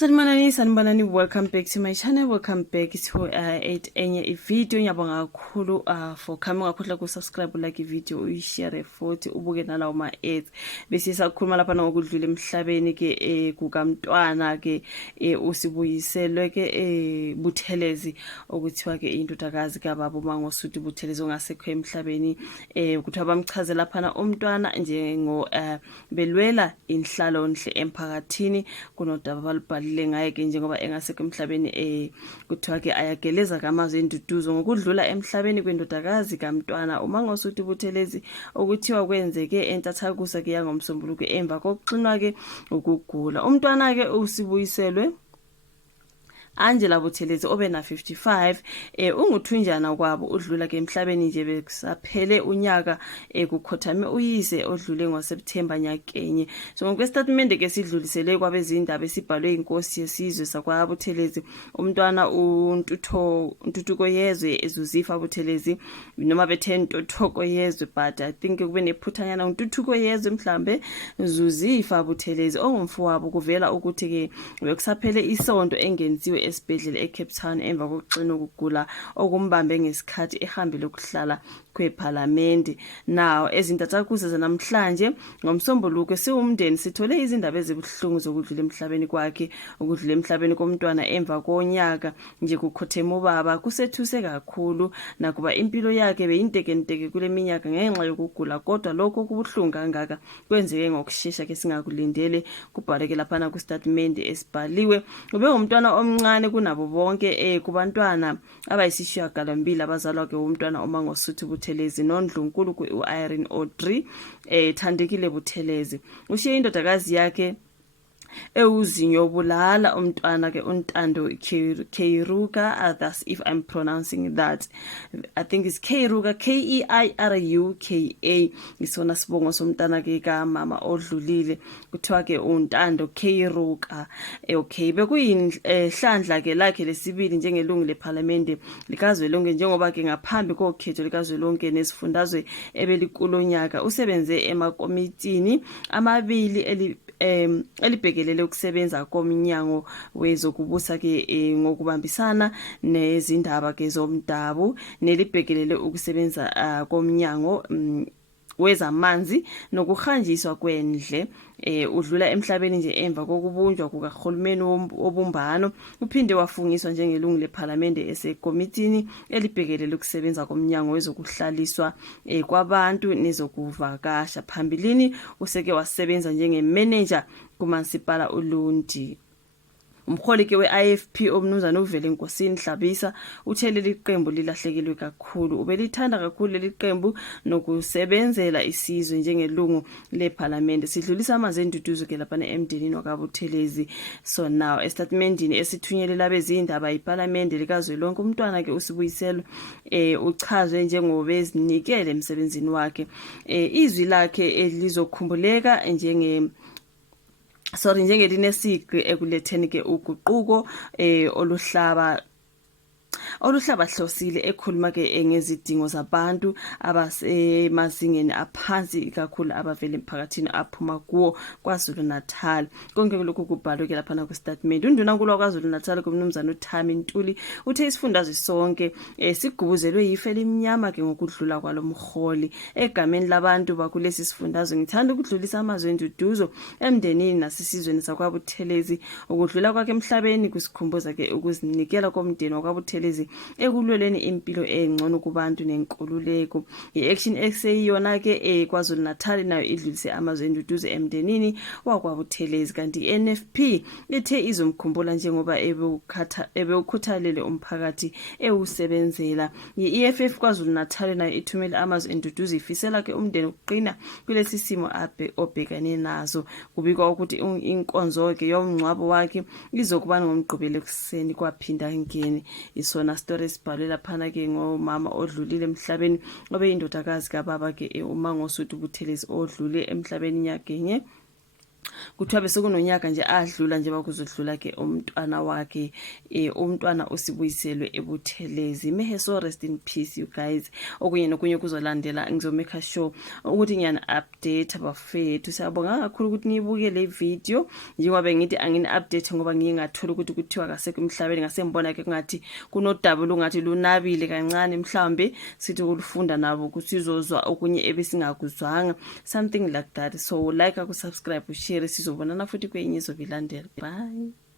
Sanibonani, welcome back to my channel. Welcome back to enye video. Ngiyabonga kakhulu for coming kakhulu ku subscribe, like video, uyishare futhi ubuke nalawo ma ads. Bese sisakhuluma lapha ngokudlula emhlabeni ke kukaMtwana ke uSibuyiselwe ke Buthelezi okuthiwa ke indodakazi kaBaba uMangosuthu Buthelezi ongasekho emhlabeni ukuthi abamchazela lapha uMtwana njengobelwela inhlalakahle emphakathini kunodaba balibhalile ngaye ke njengoba engasekho emhlabeni kuthiwa ke ayageleza kamazwi enduduzo ngokudlula emhlabeni kwendodakazi kaMtwana uMangosuthu Buthelezi okuthiwa kwenzeke entathakusa ke yangomsombuluko emva kokuxinwa ke ukugula uMtwana ke uSibuyiselwe Angela Buthelezi obena 55 unguthunjana kwabo udlula ke emhlabeni nje besaphele unyaka kukhothame uyise odlule ngoSeptember nyakenye so ngokwestatement ke sidlulisele kwabezindaba esibhalwe inkosi yesizwe sakwa Buthelezi uMtwana uNtuthuko yezwe ezuzifa Buthelezi noma bethe Ntothoko yezwe but I think kube nephuthanyana uNtuthuko yezwe mhlambe zuzifa Buthelezi ongumfowabo kuvela ukuthi ke bekusaphele isonto engenziwe esibhedlela eCape Town emva kokuxina ukugula okumbambe ngesikhathi ehambile ukuhlala kweParliament. Now ezintathakusa zanamhlanje ngomsombuluko siwumndeni sithole izindaba ezibuhlungu zokudlula emhlabeni kwakhe ukudlula emhlabeni koMtwana emva konyaka nje kukhothema ubaba kusethuse kakhulu nakuba impilo yakhe beyintekenteke kule minyaka ngenxa yokugula kodwa lokho kubuhlungu kangaka kwenzeke ngokusheshsha ke singakulindele kubhaleke lapha ku statement esibhaliwe ube uMtwana omncane kunabo bonke kubantwana abayisishiyagalombili abazalwa ke uMtwana uMangosuthu Buthelezi noNdlunkulu uIrene Audrey Thandekile Buthelezi ushiye indodakazi yakhe ewuzinyo bulala uMtwana ke uNtando Keiruka that's if I'm pronouncing that I think it's Keiruka Keiruka isona sibongo soMtwana ke ka mama odlulile kuthiwa ke uNtando Keiruka okay bekuyinhlandla ke lakhe lesibili njengelungu leParliament likazwelonke njengoba ke ngaphambi kokhetho likazwelonke nesifundazwe ebelikulonyaka usebenze emakomitini amabili elibhekelele ukusebenza komnyango wezokubusa ke ngokubambisana nezindaba ke zomdabu nelibhekelele ukusebenza komnyango wezamanzi nokuhanjiswa kwendle udlula emhlabeni nje emva kokubunjwa kukaHulumeni wobumbano uphinde wafungiswa njengelungu leParliament esekomitini elibhekelele ukusebenza komnyango wezokuhlaliswa kwabantu nezokuvakasha phambilini useke wasebenza njengemanager kuMansipala uLundi umholi ke weIFP omnumzana uvele inkosini Hlabisa uthe leli qembu lilahlekelwe kakhulu ubelithanda kakhulu leli qembu nokusebenzela isizwe njengelungu leParliament sidlulisa amazwi enduduzo ke lapha emndenini wakaButhelezi so now estatementini esithunyelele abezindaba iParliament likazwelonke uMtwana ke uSibuyiselwe uchazwe njengobezinikele emsebenzini wakhe izwi lakhe elizokhumbuleka njengelinesigqi ekuletheni ke uguquko oluhlabahlosile ekhuluma ke ngezidingo zabantu abasemazingeni aphansi kakhulu abavela emphakathini aphuma kuwo kwaZulu Natal konke lokho kubhalwe ke lapha ku statement undunankulu kwaZulu Natal kumnumzana uThami Ntuli uthe isifundazwe sonke sigubuzelwe yife lemnyama ke ngokudlula kwalomholi egameni labantu bakulesi sifundazwe ngithanda ukudlulisa amazwi enduduzo emndenini nasisizweni sakwaButhelezi ukudlula kwakhe emhlabeni kusikhumbuza ke ukuzinikela komndeni wakwaButhelezi ekulweleni impilo engcono kubantu nenkululeko iaction ekseyiyona ke kwaZulu Natal nayo idlulise amazwi enduduzo emndenini wakwaButhelezi kanti iNFP ithe izomkhumbula njengoba ebeukhuthalele umphakathi ewusebenzela iEFF kwaZulu Natal nayo ithumela amazwi enduduzo ifisela ke umndeni ukuqina kulesi simo obhekane nazo kubikwa ukuthi inkonzo ke yomngcwabo wakhe izokuba ngomgqibelo kuseni kwaphinda ngene isona story sibhalwe lapha ke ngomama odlulile emhlabeni obe indodakazi kaBaba ke uMangosuthu Buthelezi odlule emhlabeni nyakenye kuthiwa bese kunonyaka nje adlula nje bakuzodlula ke uMtwana wakhe uMtwana uSibuyiselwe eButhelezi. May he so rest in peace you guys. Okunye nokunye kuzolandela ngizomake sure ukuthi ngiyana update abafethu. Siyabonga kakhulu ukuthi niyibuke le video njengoba ngithi angini update ngoba ngingathola ukuthi kuthiwa kasekho emhlabeni ngasembona ke ngathi kunodaba lungathi lunabile kancane mhlambe sithi ulufunda nabo kusizozwa okunye ebesingakuzwanga something like that. So like, subscribe, share, sizobonana futhi kwenye izobilandela. Bye.